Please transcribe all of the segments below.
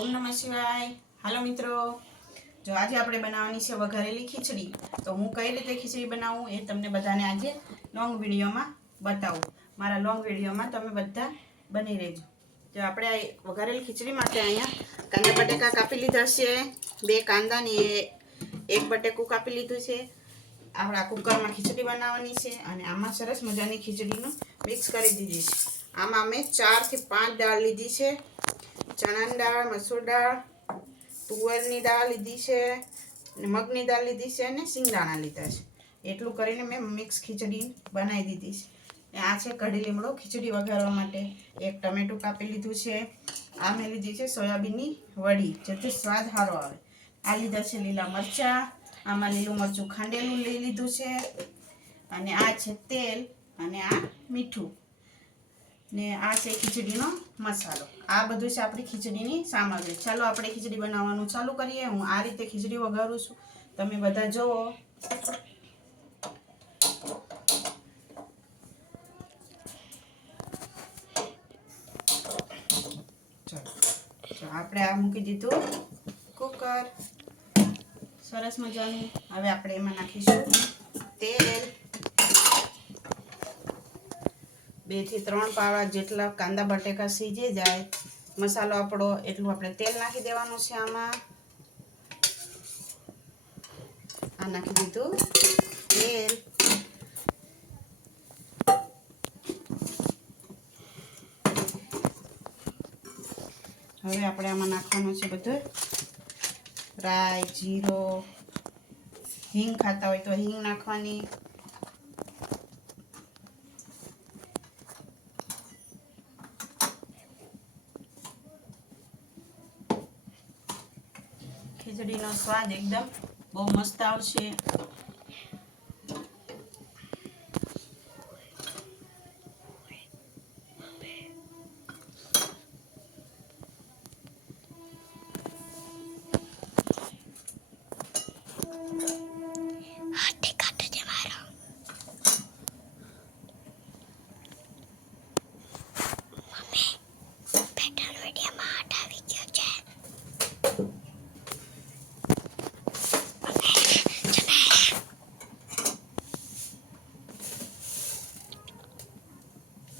ओम नमः शिवाय। हेलो मित्रों, जो आज આપણે બનાવવાની છે વઘારેલી ખીચડી। તો હું કઈ રીતે ખીચડી બનાવું એ તમને બધાને આજે લોંગ વિડીયોમાં બતાવું। મારા લોંગ વિડીયોમાં તમે બધા બની રહેજો। જો આપણે વઘારેલી ખીચડી માટે અહીંયા કાંદા બટેકા કાપી લીધા છે, 2 કાંદા ને 1 બટેકું કાપી લીધું છે। આપણા કુકરમાં ખીચડી બનાવવાની છે અને આમાં સરસ મજાની ખીચડીનું મિક્સ કરી દીધી છે। આમાં મેં 4 થી 5 દાળ લીધી છે, चनानी दाळ, मसूर दाळ, तुवरनी दाळ लीधी छे, मगनी दाळ लीधी छे अने सिंगदाणा लीधा छे। एटલું કરીને મેં મિક્સ ખીચડી બનાવી દીધી છે। આ છે કઢી લીમડો ખીચડી વઘારવા માટે। એક ટમેટું કાપી લીધું છે। આ મેં લીધી છે સોયાબીનની વડી, જેથી સ્વાદ સારો આવે। આ લીધા છે લીલા મરચાં, આમાં લીલું મરચું ખાંડેલું લઈ લીધું છે અને આ છે તેલ અને આ મીઠું ने आ छे खीचडीनो मसालो। आ बधुं छे आपणी खीचडीनी सामग्री। चालो आपणे खीचडी बनाववानुं चालू करीए। हूँ आ रीते खीचडी वघारूं छुं, तमे बधा जोवो। चलो आपणे आ मूकी दीधुं कुकर सरस मजानुं। हवे आपणे एमां नाखीशुं तेल, 2 થી 3 पावा जेटला कांदा बटेका सीजी जाए मसालो आपणो एटલું આપણે तेल नाखी देवानुं છે। आमां आ नाखी दीधुं तेल। હવે આપણે આમાં નાખવાનું છે બધું રાઈ, જીરો, હિંગ ખાતા હોય તો હિંગ નાખવાની। खीचडीनो स्वाद एकदम बहु मस्त आवशे।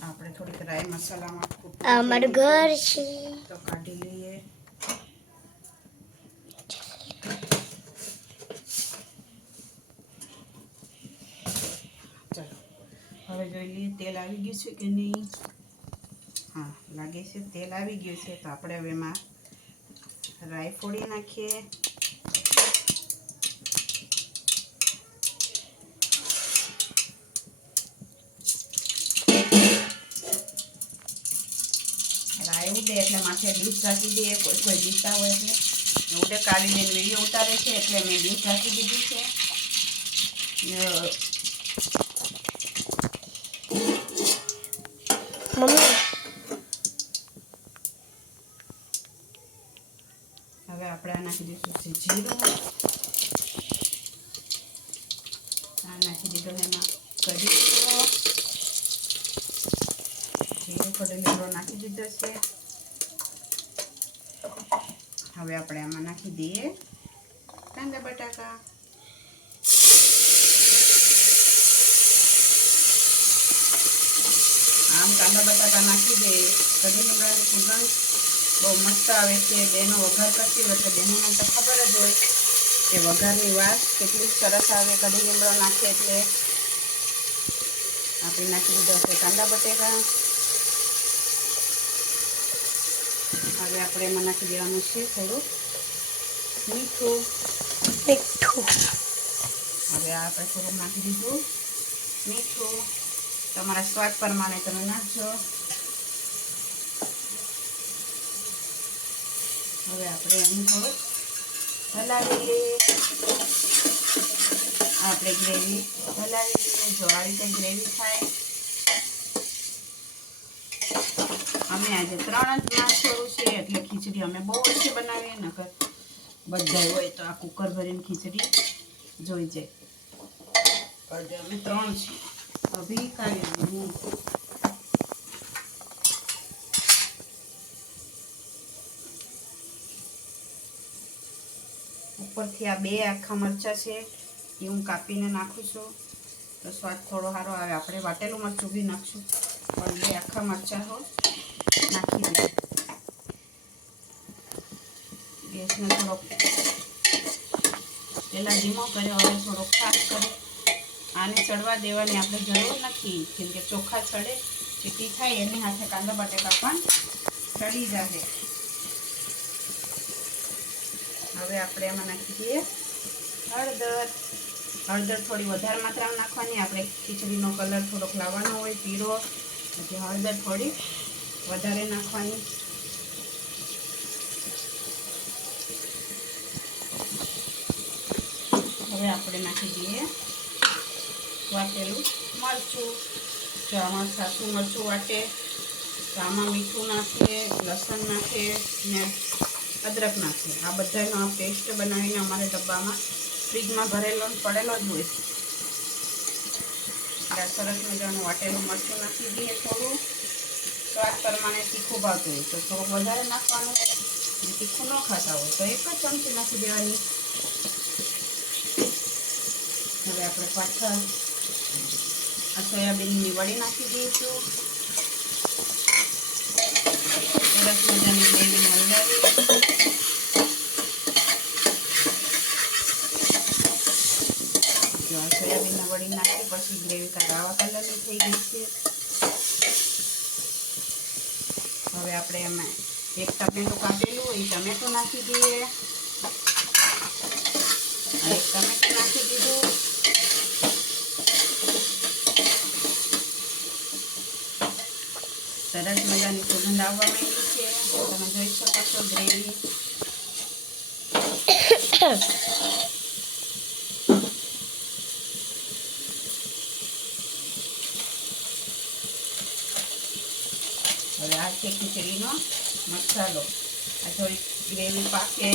આપણે થોડીક રાઈ મસાલામાં અમારું ઘર છે તો કાઢી લઈએ। ચલો હવે જોઈ લઈએ તેલ આવી ગયું છે કે નહીં। હા, લાગે છે તેલ આવી ગયું છે। તો આપણે હવે એમાં રાઈ ફોડી નાખીએ। उडे એટલે માથે ડીશ રાખી દઈએ। કોઈ દીતા હોય એટલે ઉડે કાઢીને વિડીયો ઉતારે છે એટલે મેં ડીશ રાખી દીધી છે। મમ્મી હવે આપણે આ નાખી દઈશું છે જીરું। આ નાખી દીધો એમાં કઢી લીમડો, જીરું કઢી લીમડો નાખી દીધો છે। હવે આપણે આમાં નાખી દઈએ કાંદા બટાકા। આમ કાંદા બટાકા નાખી દે કઢી લીમડાની સુગંધ બહુ મસ્ત આવે છે। બેનો વઘાર કરતી વખતે બહેનોને તો ખબર જ હોય કે વઘારની વાત કેટલી સરસ આવે કઢી લીમડો નાખે એટલે। આપણે નાખી દીધો છે કાંદા બટેકા। હવે આપણે એમાં નાખી દેવાનું છે થોડું મીઠું। હવે આપણે થોડું નાખી દીધું મીઠું, તમારા સ્વાદ પ્રમાણે તમે નાખજો। હવે આપણે એને થોડું હલાવી લઈએ। આપણે ગ્રેવી હલાવી લઈએ। જો આ રીતે ગ્રેવી થાય। અમે આજે 3 જ માસ થોડું છે એટલે ખીચડી અમે બહુ ઓછી બનાવીએ, નકર બધા હોય તો આ કુકર ભરીને ખીચડી જોઈ જાય। આજે અમે 3 છે। અભી કાઢી ઉપરથી આ 2 આખા મરચાં છે એ હું કાપીને નાખું છું તો સ્વાદ થોડો સારો આવે. આપણે વાટેલું મરચું બી નાખશું પણ 2 આખા મરચાં નાખી દીધું. ગેસને થોડોક પહેલાં ધીમો કર્યો, હવે થોડોક ફાસ્ટ કરી. આને ચડવા દેવાની આપણે જરૂર નથી કેમ કે ચોખા ચડે, ચીટી થાય એની સાથે કાંદા બટેકા પણ ચડી જશે. હવે આપણે એમાં નાખી દઈએ હળદર. હળદર થોડી વધારે માત્રામાં નાખવાની. આપણે ખીચડીનો કલર થોડોક લાવવાનો હોય પીળો, એટલે હળદર થોડી વધારે નાખવાની. હવે આપણે નાખી દઈએ વાટેલું મરચું. જો આમાં સાસુ મરચું વાટે તો આમાં મીઠું નાખીએ, લસણ નાખીએ ને અદરક નાખીએ. આ બધાનો આ પેસ્ટ બનાવીને અમારે ડબ્બામાં ફ્રીજમાં ભરેલો પડેલો જ હોય. એટલે સરસ મજાનું વાટેલું મરચું નાખી દઈએ. થોડું સ્વાદ પ્રમાણે તીખું ભાવતું હોય તો થોડુંક વધારે નાખવાનું, તીખું ન ખાતા હોય તો 1 જ ચમચી નાખી દેવાની. હવે આપણે પાછળ આ સોયાબીનની વડી નાખી દઈશું. સરસ મજાની ગ્રેવીને હલાવી. જો આ સોયાબીનની વડી નાખી પછી ગ્રેવી આવા કલરની થઈ ગઈ છે. હવે આપણે એમાં 1 ટમેટું કાપેલું એ ટમેટું નાખી દઈએ. 1 ટમેટું નાખી દીધું. સરસ મજાની સુગંધ આવવા માંડી છે. તમે જોઈ શકો છો ગ્રેવી. હવે આ છે ખીચડીનો મસાલો. આ થોડી ગ્રેવી પાકે,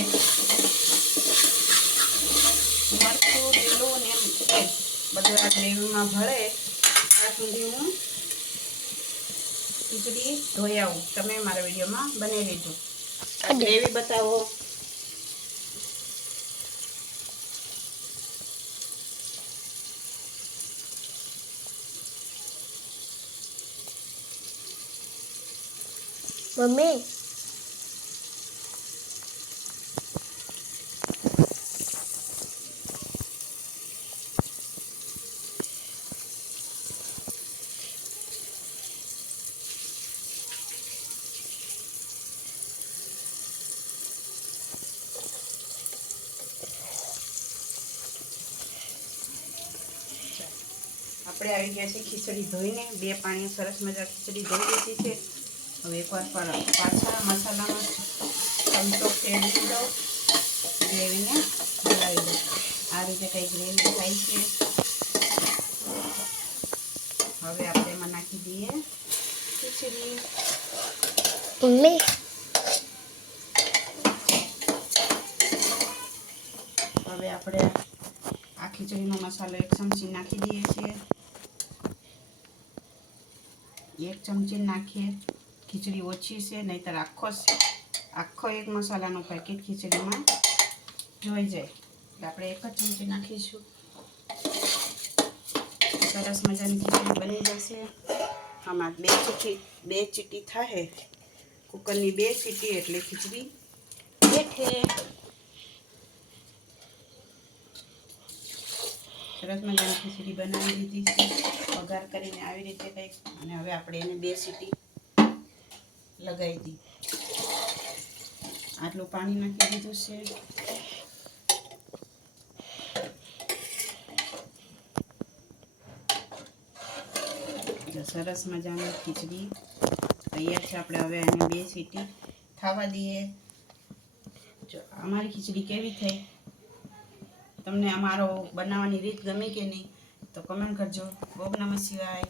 મરચું લીલું ને બધું આ ગ્રેવીમાં ભળે ત્યાં સુધી હું ખીચડી ધોઈ આવું. તમે મારા વિડીયોમાં બની લેજો. આ ગ્રેવી બતાવો. મમ્મી આપણે આવી ગયા છે ખીચડી ધોઈને. 2 પાણી સરસ મજા ખીચડી ધોઈ લીધી છે. હવે એકવાર પાછા મસાલાનો ચમચો ફેરવી દો, ગ્રેવીને હલાવી દો. આ રીતે કંઈ ગ્રેવી થાય છે. હવે આપણે એમાં નાખી દઈએ ખીચડી. મમ્મી હવે આપણે આ ખીચડીનો મસાલો 1 ચમચી નાખી દઈએ છીએ. 1 ચમચી નાખીએ. ખીચડી ઓછી છે નહીંતર આખો 1 મસાલાનો પેકેટ ખીચડીમાં જોઈ જાય. એટલે આપણે 1 જ ચમચી નાખીશું. સરસ મજાની ખીચડી બની જશે. આમાં 2 ચીટી થાય. કુકરની 2 સીટી એટલે ખીચડી બેઠે. સરસ મજાની ખીચડી બનાવી દીધી છે. વઘાર કરીને આવી રીતે કંઈક. અને હવે આપણે એને 2 સીટી લગાવી દી. આટલું પાણી નાખી દીધું છે. સરસ મજાની ખીચડી તૈયાર છે. આપણે હવે એને 2 સીટી થવા દઈએ. જો અમારી ખીચડી કેવી થઈ, તમને અમારો બનાવવાની રીત ગમી કે નહીં તો કમેન્ટ કરજો. ઓમ નમઃ શિવાય.